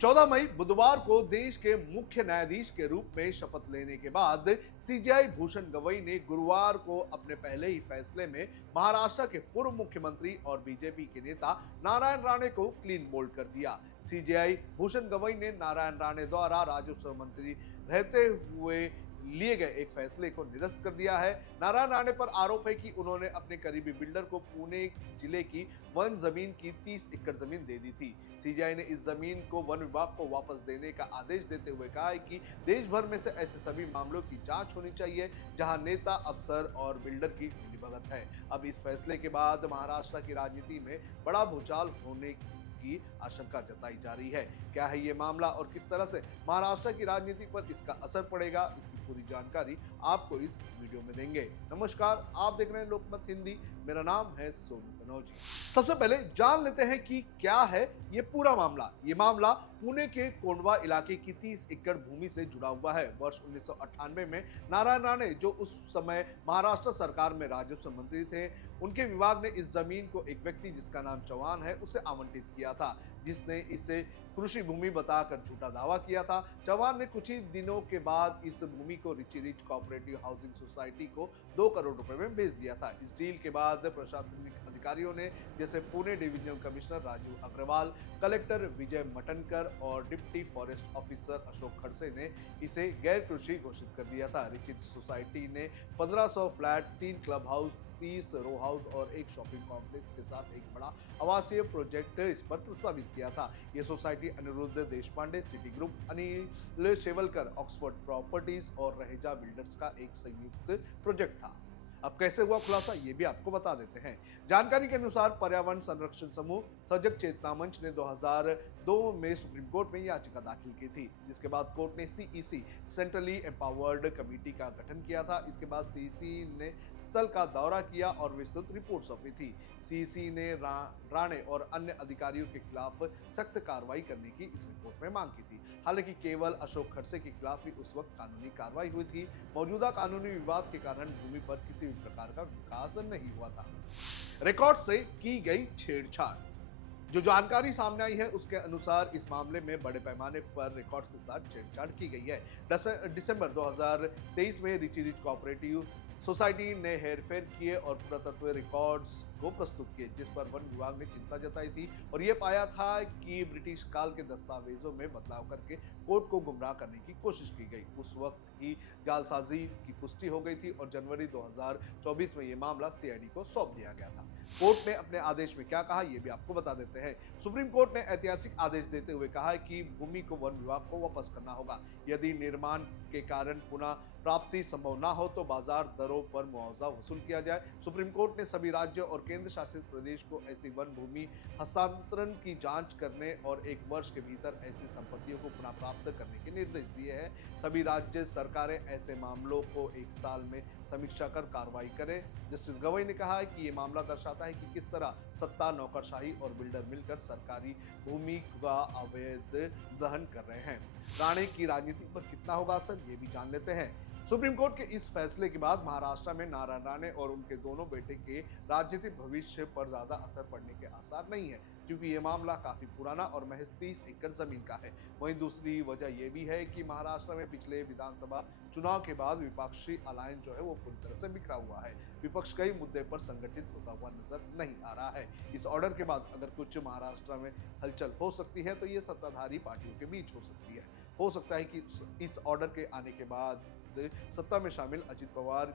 14 मई बुधवार को देश के मुख्य न्यायाधीश के रूप में शपथ लेने के बाद सीजेआई भूषण गवई ने गुरुवार को अपने पहले ही फैसले में महाराष्ट्र के पूर्व मुख्यमंत्री और बीजेपी के नेता नारायण राणे को क्लीन बोल्ड कर दिया। सीजेआई भूषण गवई ने नारायण राणे द्वारा राजस्व मंत्री रहते हुए लिए गए एक फैसले को निरस्त कर दिया है। नारायण राणे पर आरोप है कि उन्होंने अपने करीबी बिल्डर को पुणे जिले की वन जमीन की 30 एकड़ जमीन दे दी थी। सीजीआई ने इस जमीन को वन विभाग को वापस देने का आदेश देते हुए कहा है कि देश भर में से ऐसे सभी मामलों की जांच होनी चाहिए जहां नेता, अफसर और बिल्डर की मिलीभगत है। अब इस फैसले के बाद महाराष्ट्र की राजनीति में बड़ा भूचाल होने की आशंका जताई जा रही है। क्या है ये मामला और किस तरह से महाराष्ट्र की राजनीति पर इसका असर पड़ेगा, इसकी पूरी जानकारी आपको इस वीडियो में देंगे। नमस्कार, आप देख रहे हैं लोकमत हिंदी। मेरा नाम है सोनू कनौजी। सबसे पहले जान लेते हैं कि क्या है ये पूरा मामला। ये मामला पुणे के कोंडवा इलाके की 30 एकड़ भूमि से जुड़ा हुआ है। वर्ष 1998 में नारायण राणे, जो उस समय महाराष्ट्र सरकार में राजस्व मंत्री थे, उनके विभाग ने इस जमीन को एक व्यक्ति जिसका नाम चौहान है उसे आवंटित किया था, जिसने इसे कृषि भूमि बताकर झूठा दावा किया था। चौहान ने कुछ ही दिनों के बाद इस भूमि को Richie Rich cooperative housing society को 2 करोड़ रुपए में बेच दिया था। इस डील के बाद प्रशासनिक अधिकारियों ने, जैसे Pune divisional commissioner Rajiv Agarwal, collector Vijay Matankar और deputy forest officer Ashok Khadse ने इसे गैर कृषि घोषित कर दिया था। रिच रिच सोसाइटी ने 1500 flat, 3 club house, 30 row house और एक शॉपिंग कॉम्प्लेक्स के साथ एक बड़ा आवासीय प्रोजेक्ट इस पर प्रस्तावित किया था। यह society Aniruddha Deshpande, city group, Anil Shewalkar, Oxford properties और रहेजा बिल्डर्स का एक संयुक्त प्रोजेक्ट था। अब कैसे हुआ खुलासा, ये भी आपको बता देते हैं। जानकारी के अनुसार पर्यावरण संरक्षण समूह सजग चेतना मंच ने 2002 में सुप्रीम कोर्ट में याचिका दाखिल की थी, जिसके बाद कोर्ट ने सीईसी, सेंट्रली एम्पावर्ड कमेटी का गठन किया था। इसके बाद सीईसी ने स्थल का दौरा किया और विस्तृत रिपोर्ट सौंपी थी। सीईसी ने राणे और अन्य अधिकारियों के खिलाफ सख्त कार्रवाई करने की इस रिपोर्ट में मांग की थी। हालांकि केवल अशोक खड़से के खिलाफ ही उस वक्त कानूनी कार्रवाई हुई थी। मौजूदा कानूनी विवाद के कारण भूमि पर किसी भी प्रकार का विकास नहीं हुआ था। रिकॉर्ड से की गई छेड़छाड़। जो जानकारी सामने आई है उसके अनुसार इस मामले में बड़े पैमाने पर रिकॉर्ड्स के साथ छेड़छाड़ की गई है। दिसंबर 2023 में रिची रिच कोऑपरेटिव सोसाइटी ने हेरफेर किए और पुरातत्व रिकॉर्ड्स को प्रस्तुत किए, जिस पर वन विभाग ने चिंता जताई थी और यह पाया था कि ब्रिटिश काल के दस्तावेजों में बदलाव करके कोर्ट को गुमराह करने की कोशिश की गई। उस वक्त की जालसाजी की पुष्टि हो गई थी और जनवरी 2024 में यह मामला सीआईडी को सौंप दिया गया था। कोर्ट ने अपने आदेश में क्या कहा, यह भी आपको बता देते हैं। सुप्रीम कोर्ट ने ऐतिहासिक आदेश देते हुए कहा है कि भूमि को वन विभाग को वापस करना होगा। यदि निर्माण के कारण पुनः प्राप्ति संभव ना हो तो बाजार दरों पर मुआवजा वसूल किया जाए। सुप्रीम कोर्ट ने सभी राज्यों और केंद्र शासित प्रदेश को ऐसी वन भूमि हस्तांतरण की जांच करने और 1 वर्ष के भीतर ऐसी संपत्तियों को पुनः प्राप्त करने के निर्देश दिए हैं। सभी राज्य सरकारें ऐसे मामलों को 1 साल में समीक्षा कर कार्रवाई करें। जस्टिस गवई ने कहा है कि ये मामला दर्शाता है कि किस तरह सत्ता, नौकरशाही और बिल्डर मिलकर सरकारी भूमि का अवैध दहन कर रहे हैं। राणे की राजनीति पर कितना होगा असर, ये भी जान लेते हैं। सुप्रीम कोर्ट के इस फैसले के बाद महाराष्ट्र में नारायण राणे और उनके दोनों बेटे के राजनीतिक भविष्य पर ज्यादा असर पड़ने के आसार नहीं है, क्योंकि ये मामला काफी पुराना और महज 30 एकड़ जमीन का है। वहीं दूसरी वजह यह भी है कि महाराष्ट्र में पिछले विधानसभा चुनाव के बाद विपक्षी अलायंस जो है वो पूरी तरह से बिखरा हुआ है। विपक्ष कई मुद्दे पर संगठित होता हुआ नजर नहीं आ रहा है। इस ऑर्डर के बाद अगर कुछ महाराष्ट्र में हलचल हो सकती है तो ये सत्ताधारी पार्टियों के बीच हो सकती है। हो सकता है कि इस ऑर्डर के आने के बाद सत्ता में शामिल अजित पवार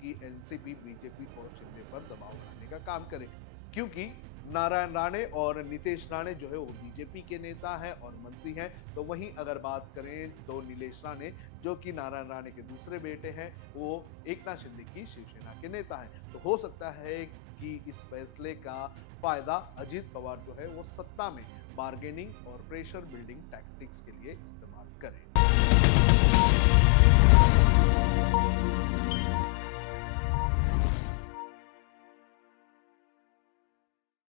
की एनसीपी, बीजेपी और शिंदे पर दबाव बनाने का काम करे, क्योंकि नारायण राणे और नीतेश राणे जो है वो बीजेपी के नेता हैं और मंत्री हैं। तो वहीं अगर बात करें तो नीलेश राणे, जो कि नारायण राणे के दूसरे बेटे हैं, वो एकनाथ शिंदे की शिवसेना के नेता हैं। तो हो सकता है कि इस फैसले का फायदा अजित पवार जो है वो सत्ता में बार्गेनिंग और प्रेशर बिल्डिंग टैक्टिक्स के लिए इस्तेमाल करें।